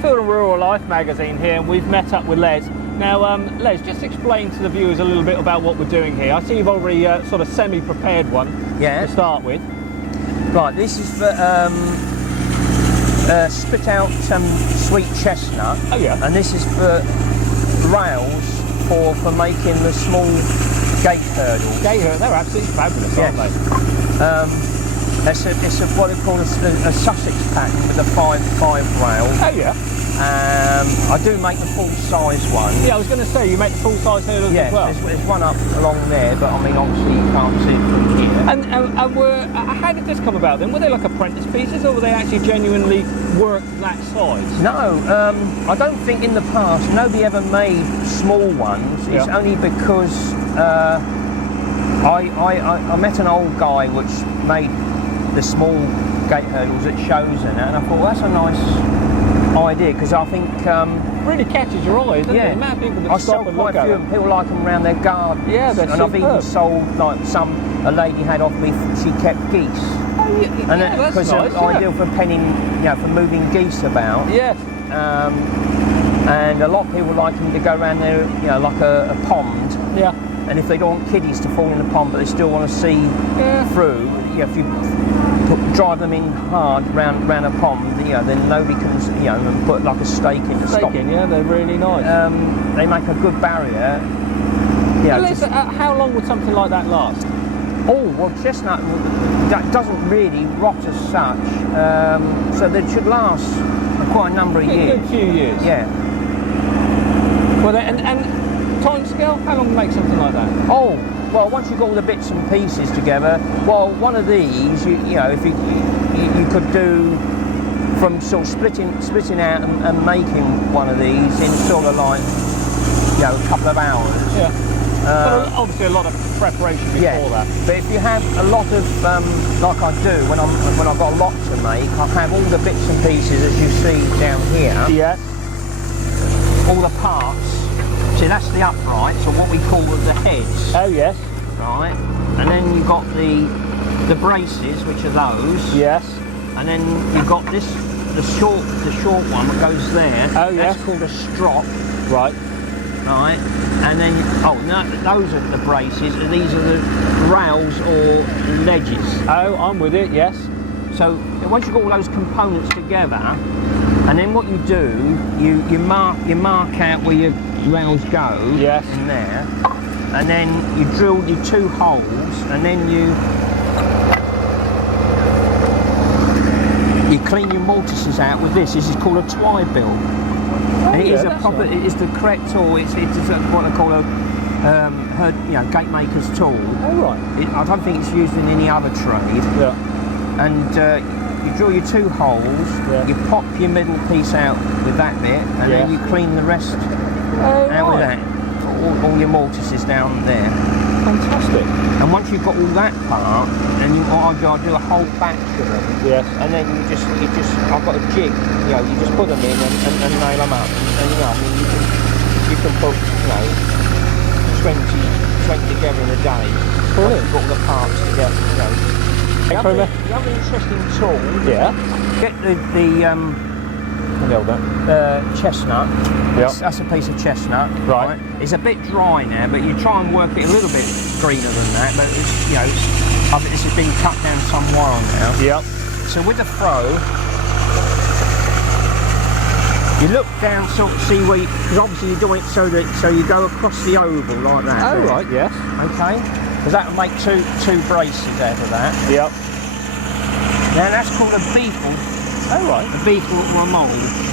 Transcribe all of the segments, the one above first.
Field and Rural Life magazine here, and we've met up with Les. Now, Les, just explain to the viewers a little bit about what we're doing here. I see you've already sort of semi-prepared one to start with. Right, this is for spit out sweet chestnut. Oh yeah. And this is for rails for making the small gate hurdles. Gate hurdles, they're absolutely fabulous, aren't they? It's what they call a Sussex pattern with a 5 rail. Oh yeah. I do make the full size one. Yeah, I was going to say you make the full size hurdles as well. There's one up along there, but I mean obviously you can't see it from here. And how did this come about then? Were they like apprentice pieces, or were they actually genuinely worked that size? No, I don't think in the past nobody ever made small ones. It's only because I met an old guy which made the small gate hurdles at shows and I thought, well, that's a nice idea, because I think really catches your eye, doesn't it? The amount of people that stop and look at them. People like them around their gardens. Yeah, they're and I've even sold like a lady had off me. She kept geese. Oh yeah, and that's because nice. ideal for penning, for moving geese about. Yes. And a lot of people like them to go around there, like a pond. Yeah. And if they don't want kiddies to fall in the pond, but they still want to see through, if you drive them in hard round a pond, then nobody can, and put like a stake in to stop. Yeah, they're really nice. They make a good barrier. How long would something like that last? Oh, well, chestnut that doesn't really rot as such, so they should last quite a number of years. A good few years. Yeah. Well, and time scale? How long to make something like that? Oh, well, once you've got all the bits and pieces together, well, one of these, if you could do from sort of splitting out and making one of these in sort of like, a couple of hours. Yeah. But obviously a lot of preparation before that. But if you have a lot of, like I do, when I've got a lot to make, I have all the bits and pieces as you see down here. Yeah. All the parts. See, that's the upright, so what we call the heads. Oh yes. Right. And then you've got the braces, which are those. Yes. And then you've got the short one that goes there. Oh yes. That's called a strop. Right. Right. And then those are the braces, and these are the rails or ledges. Oh, I'm with it. Yes. So once you've got all those components together, and then what you do, you mark out where your rails go. Yes. In there, and then you drill your 2 holes, and then you clean your mortises out with this. This is called a twi-bill. Oh, and it is a proper. It is the correct tool. It's what I call a gate maker's tool. Oh right. I don't think it's used in any other trade. Yeah. And you drill your 2 holes. Yeah. You pop your middle piece out with that bit, and then you clean the rest out with that. All your mortises down there. Fantastic. And once you've got all that part, then I'll do a whole batch of them. Yes. And then you just I've got a jig. You just put them in and nail them up. And you can put 20 together in a day. Brilliant. You've got all the parts together. The other interesting tool. Yeah. Get the chestnut. Yep. That's a piece of chestnut. Right. It's a bit dry now, but you try and work it a little bit greener than that. But it's I think this has been cut down some while now. Yep. So with the throw, you look down, sort of see where, because obviously you're doing it so you go across the oval like that. Oh right. Yes. Okay. Because that will make two braces out of that. Yep. Now that's called a beetle. Oh right. A beetle or a mole.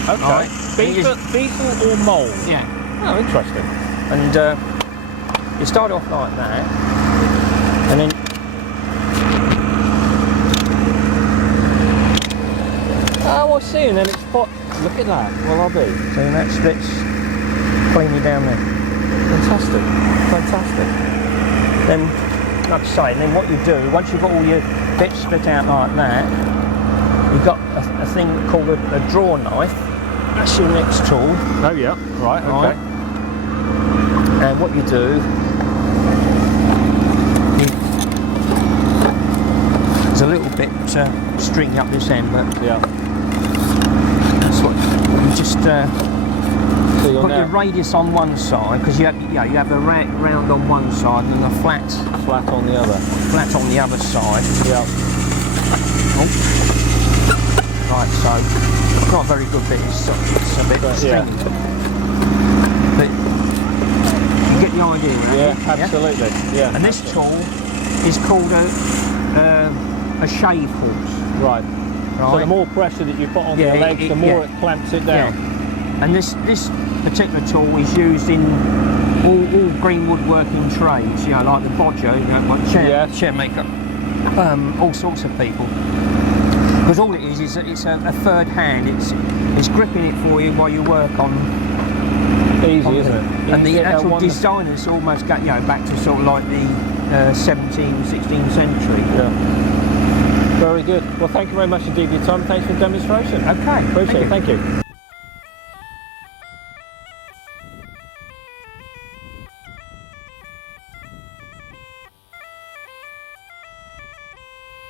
Okay. Right. Beetle or mole? Yeah. Oh, interesting. And you start off like that, and then oh, I see. And then it's pot. Look at that. Well, I'll be. So that splits cleanly down there. Fantastic. Fantastic. Then, like I say, and then what you do, once you've got all your bits split out like that, you've got a thing called a draw knife. That's your next tool. Oh yeah. Right. Okay. And what you do, there's a little bit stringy up this end, but yeah. that's what you just So you're put your now radius on one side, because you have a round on one side and a flat flat on the other. flat on the other side. Yeah. Oh. Right, so not a very good bit. It's a bit stringy. But you get the idea, right? Yeah, absolutely. Yeah. And this tool is called a shave horse. Right. Right. So the more pressure that you put on the legs, the more it clamps it down. Yeah. And this particular tool is used in all green woodworking trades, you know, like the bodger, you know, like chair maker, all sorts of people. Because all it is it's a third hand. It's gripping it for you while you work on. Easy, isn't it? And the actual designers almost go, you know, back to sort of like the 17th, 16th century. Yeah. Very good. Well, thank you very much indeed for your time. Thanks for the demonstration. Okay. Appreciate it. Thank you.